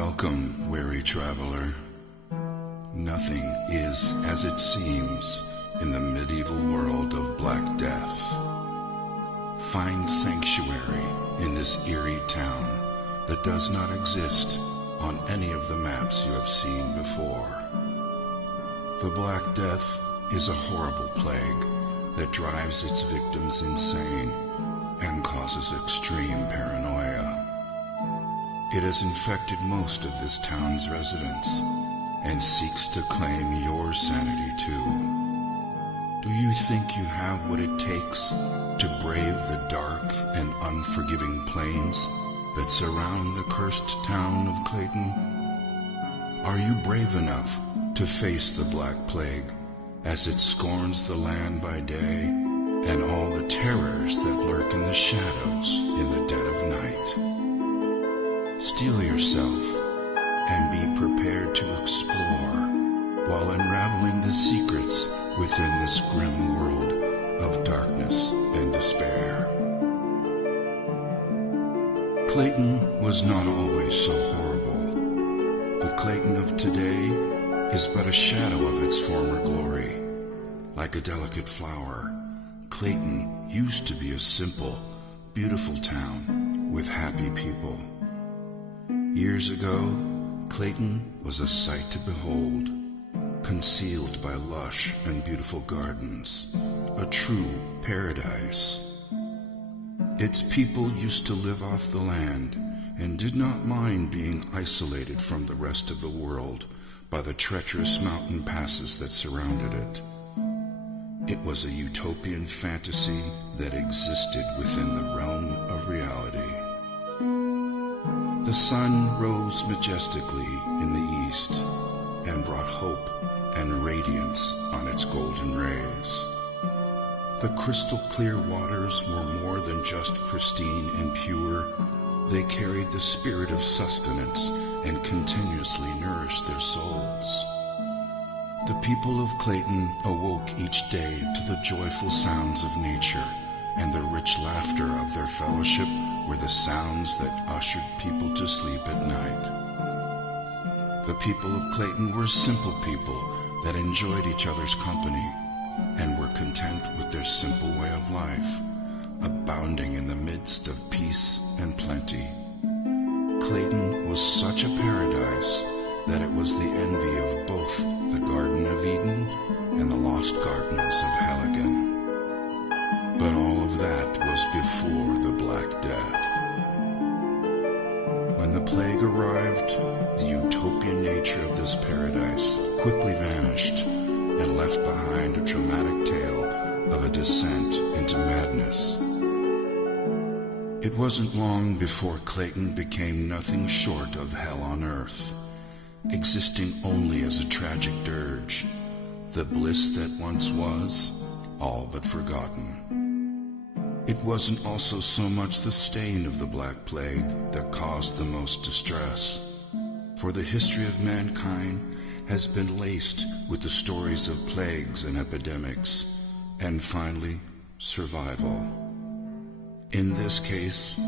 Welcome, weary traveler. Nothing is as it seems in the medieval world of Black Death. Find sanctuary in this eerie town that does not exist on any of the maps you have seen before. The Black Death is a horrible plague that drives its victims insane and causes extreme paranoia. It has infected most of this town's residents and seeks to claim your sanity too. Do you think you have what it takes to brave the dark and unforgiving plains that surround the cursed town of Clayton? Are you brave enough to face the Black Plague as it scorns the land by day and all the terrors that lurk in the shadows in the dead of night? Steel yourself and be prepared to explore while unraveling the secrets within this grim world of darkness and despair. Clayton was not always so horrible. The Clayton of today is but a shadow of its former glory. Like a delicate flower, Clayton used to be a simple, beautiful town with happy people. Years ago, Clayton was a sight to behold, concealed by lush and beautiful gardens, a true paradise. Its people used to live off the land and did not mind being isolated from the rest of the world by the treacherous mountain passes that surrounded it. It was a utopian fantasy that existed within the realm of reality. The sun rose majestically in the east and brought hope and radiance on its golden rays. The crystal clear waters were more than just pristine and pure. They carried the spirit of sustenance and continuously nourished their souls. The people of Clayton awoke each day to the joyful sounds of nature, and the rich laughter of their fellowship were the sounds that ushered people to sleep at night. The people of Clayton were simple people that enjoyed each other's company and were content with their simple way of life, abounding in the midst of peace and plenty. Clayton was such a paradise that it was the envy of both the Garden of Eden and the lost gardens of Helligan. But all of that was before the Black Death. When the plague arrived, the utopian nature of this paradise quickly vanished and left behind a dramatic tale of a descent into madness. It wasn't long before Clayton became nothing short of hell on earth, existing only as a tragic dirge, the bliss that once was, all but forgotten. It wasn't also so much the stain of the Black Plague that caused the most distress, for the history of mankind has been laced with the stories of plagues and epidemics, and finally, survival. In this case,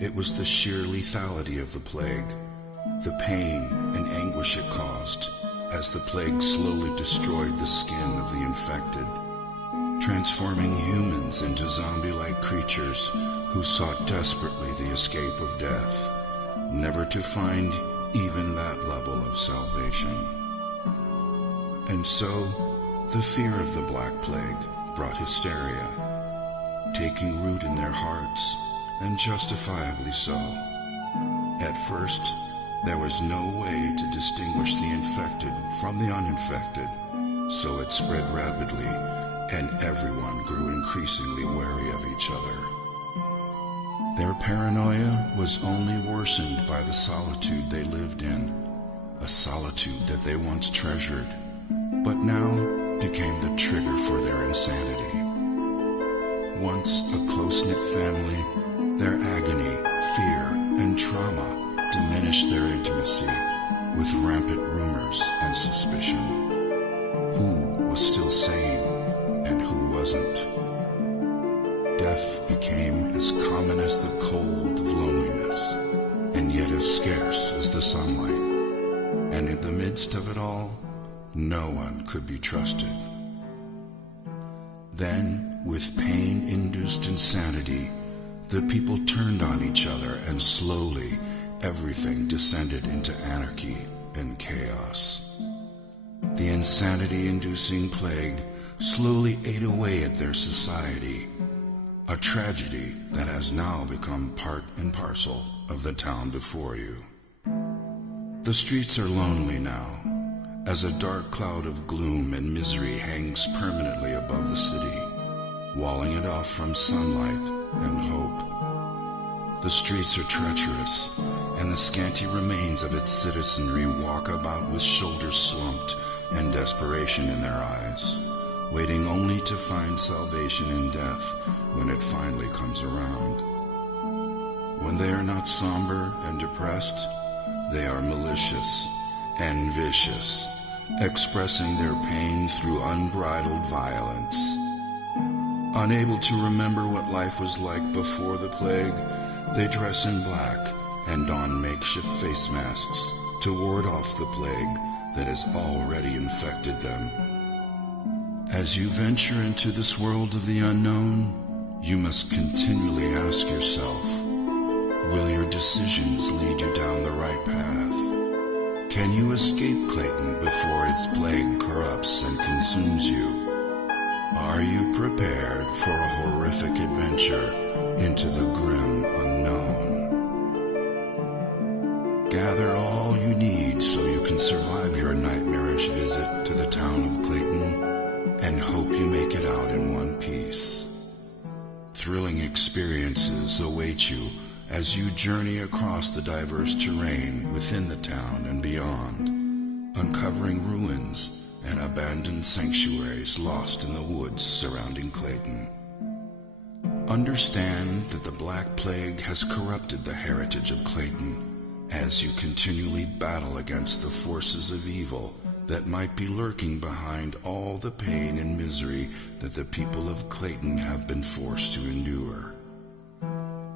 it was the sheer lethality of the plague, the pain and anguish it caused as the plague slowly destroyed the skin of the infected, transforming humans into zombie-like creatures who sought desperately the escape of death, never to find even that level of salvation. And so, the fear of the Black Plague brought hysteria, taking root in their hearts, and justifiably so. At first, there was no way to distinguish the infected from the uninfected, so it spread rapidly, and everyone grew increasingly wary of each other. Their paranoia was only worsened by the solitude they lived in, a solitude that they once treasured, but now became the trigger for their insanity. Once a close-knit family, their agony, fear, and trauma diminished their intimacy with rampant rumors and suspicion. Who was still sane and who wasn't? Death became as common as the cold of loneliness, and yet as scarce as the sunlight. And in the midst of it all, no one could be trusted. Then, with pain-induced insanity, the people turned on each other, and slowly everything descended into anarchy and chaos. The insanity-inducing plague slowly ate away at their society, a tragedy that has now become part and parcel of the town before you. The streets are lonely now, as a dark cloud of gloom and misery hangs permanently above the city, walling it off from sunlight and hope. The streets are treacherous, and the scanty remains of its citizenry walk about with shoulders slumped and desperation in their eyes, waiting only to find salvation in death when it finally comes around. When they are not somber and depressed, they are malicious and vicious, expressing their pain through unbridled violence. Unable to remember what life was like before the plague, they dress in black and don makeshift face masks to ward off the plague that has already infected them. As you venture into this world of the unknown, you must continually ask yourself, will your decisions lead you down the right path? Can you escape Clayton before its plague corrupts and consumes you? Are you prepared for a horrific adventure into the grim unknown? Gather all you need so you can survive your nightmarish visit to the town of Clayton and hope you make it out in one piece. Thrilling experiences await you as you journey across the diverse terrain within the town and beyond, uncovering ruins and abandoned sanctuaries lost in the woods surrounding Clayton. Understand that the Black Plague has corrupted the heritage of Clayton as you continually battle against the forces of evil that might be lurking behind all the pain and misery that the people of Clayton have been forced to endure.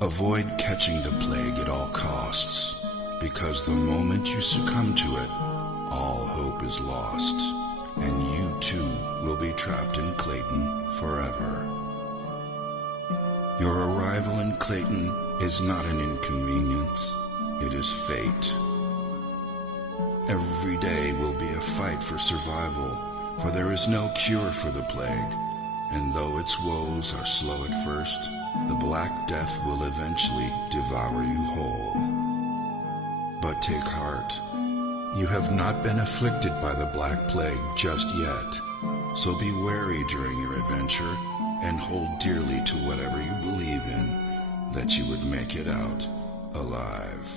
Avoid catching the plague at all costs, because the moment you succumb to it, all hope is lost, and you too will be trapped in Clayton forever. Your arrival in Clayton is not an inconvenience, it is fate. Every day will be a fight for survival, for there is no cure for the plague, and though its woes are slow at first, the Black Death will eventually devour you whole. But take heart. You have not been afflicted by the Black Plague just yet, so be wary during your adventure and hold dearly to whatever you believe in, that you would make it out alive.